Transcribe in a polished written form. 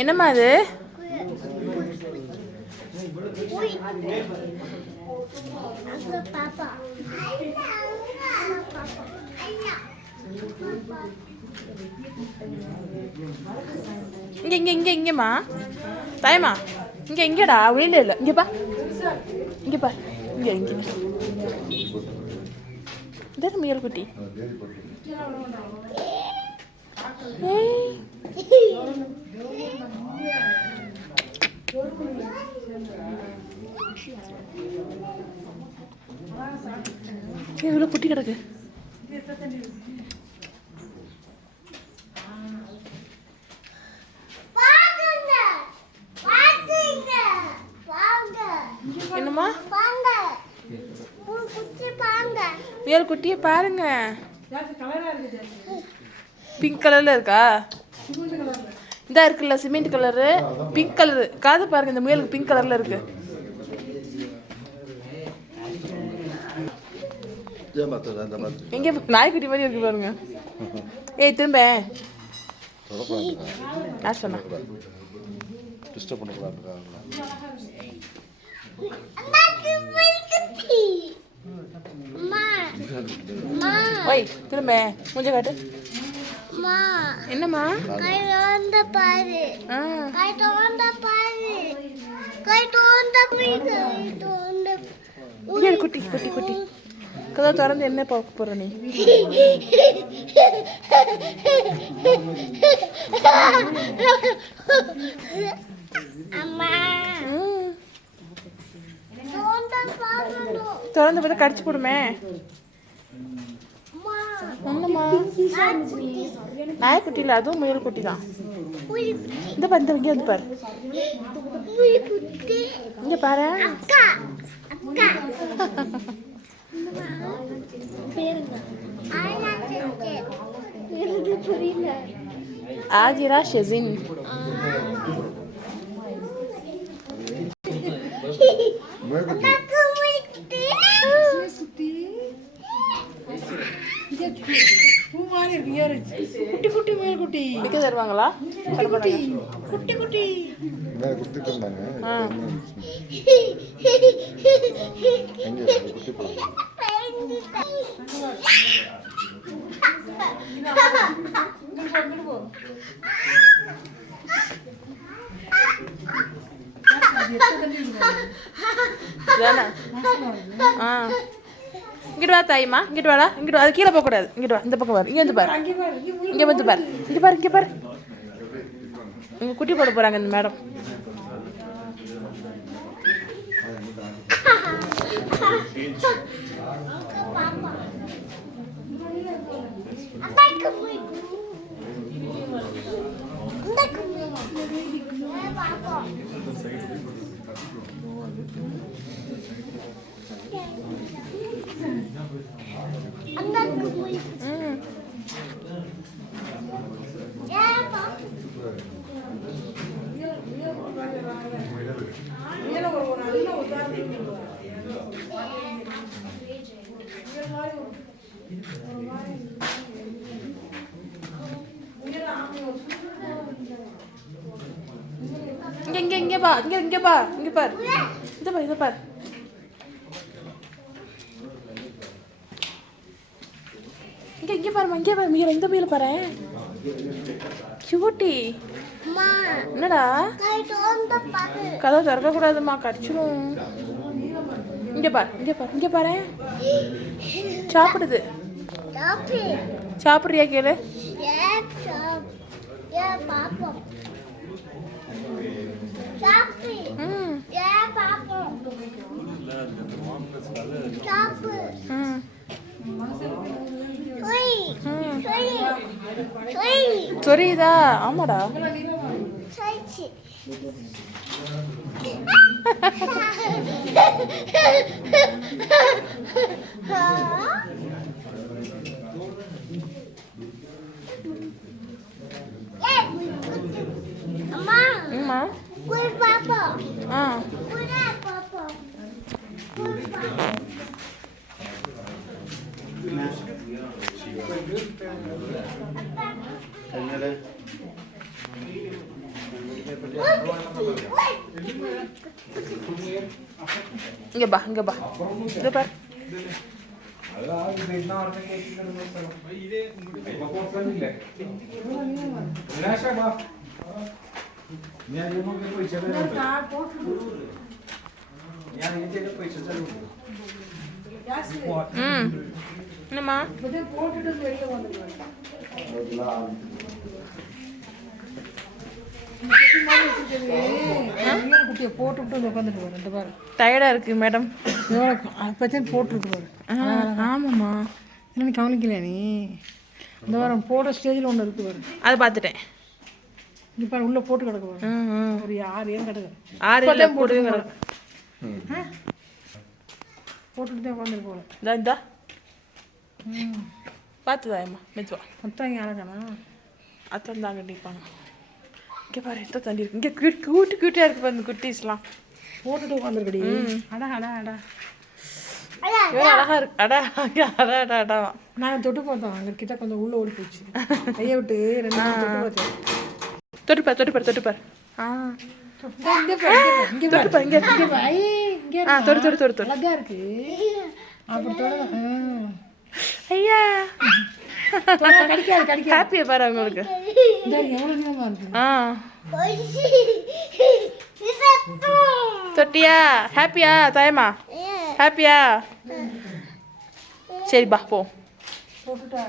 என்னம்மா அது? இங்க இங்க இங்க இங்கம்மா தாயம்மா இங்க இங்கடா வெளியில இல்லை இங்க பா இங்க பா இங்க இங்க இந்த முயல் குட்டி இவ்வளோ குட்டி கிடக்கு. என்னம்மா முயல் குட்டியை பாருங்க. பிங்க் கலர்ல இருக்கா? இந்த இருக்குல்ல சிமெண்ட் கலரு பிங்க் கலரு காது பாருங்க. இந்த முயலுக்கு பிங்க் கலர்ல இருக்கு. எங்க நாய்க்குட்டி மாதிரி இருக்கு பாருங்க. ஏய் திரும்ப நான் சொன்னேன் ஓய் திரும்ப மூஞ்ச காட்டு. என்னம்மா குட்டி குட்டி குட்டி கதை திறந்து என்ன பார்க்க போற நீ? திறந்து பார்த்து கடிச்சு போடுமே. ஒண்ணுமா நாய்க்குட்டி இல்லை, அதுவும் முயல் குட்டி தான். இந்த பாரு இங்க வந்து பாரு. இங்க பாரு. ஆஜிரா ஷெசின். குட்டி குட்டி முயல் குட்டி விற்க தருவாங்களா? குட்டி குட்டி குட்டி இங்கிட்டு வா தாய்மா, இங்கிட்டு வாடா, இங்கிட்டு வா. அது கீழே போகக்கூடாது. இங்கிட்டு வா, இந்த பக்கம் பாரு. இங்கே வந்து பாரு, இங்கே வந்து பாரு, இங்கே பாரு, இங்கே பாரு. இங்கே குட்டி போட போகிறாங்க இந்த மேடம். இங்கே பா, இங்கே பா, இங்கே பார். இதை பார், இதை பார். இங்கே பாருமா, இங்கே பாரு முயல். இந்த முயல் பாரு கியூட்டி. என்னடா கதவை திறக்கக்கூடாதுமா, கடிச்சிடும். இங்கே பார், இங்கே பார், இங்கே பாரு. சாப்பிடுது. சாப்பிட்றியா கேளு. சொரியுதா? ஆமாடா. அம்மா இங்கே பா இங்கே பா இங்கே பார் என்னம்மா போட்டுவிட்டு உட்காந்துட்டு வரும் ரெண்டு பேரும் டயர்டாக இருக்குது மேடம் அப்போத்தையும் போட்டுருக்கு பாரு ஆமாம்மா இன்னும் கவனிக்கல நீ இந்த வாரம் போடுற ஸ்டேஜில் ஒன்று இருக்கு பாரு அதை பார்த்துட்டேன் இப்போ பாரு உள்ளே போட்டு கிடக்கு பாரு ஒரு 6 ஏன் கிடக்கு 6 இல்லை போட்டு கிடக்கு போட்டுட்டு தான் உட்காந்துருக்கு போல இந்தா பார்த்துதாயம்மா மெதுவா மொத்தம் இங்கே அழகானா அத்தான் தான் கண்டிப்பாங்க இங்கே பாரு எத்தனை தண்ணி இருக்கு இங்கே கூட்டியாக இருக்கு பாரு இந்த குட்டீஸ்லாம் போட்டுட்டு உட்காந்துருக்கடி அடா அடா அடா எவ்வளோ அழகா இருக்கு அடா அடா அடா அடா நாங்கள் தொட்டு பார்த்தோம் அங்கே கிட்ட கொஞ்சம் உள்ளே ஓடி போச்சு கையை விட்டு 2 நாள் தொட்டு பார்த்தோம் தொட்டுப்பார் இங்கே தொட்டுப்பார் இங்கே இங்கே தொடு அழகா இருக்கு அப்படி தொட ஐயா கடிக்காது ஹாப்பியா பாரு அவங்களுக்கு எவ்வளோ நேரமாக இருக்கு தொட்டியா ஹாப்பியா தாயம்மா ஹாப்பியா சரி பா போ போட்டுட்டா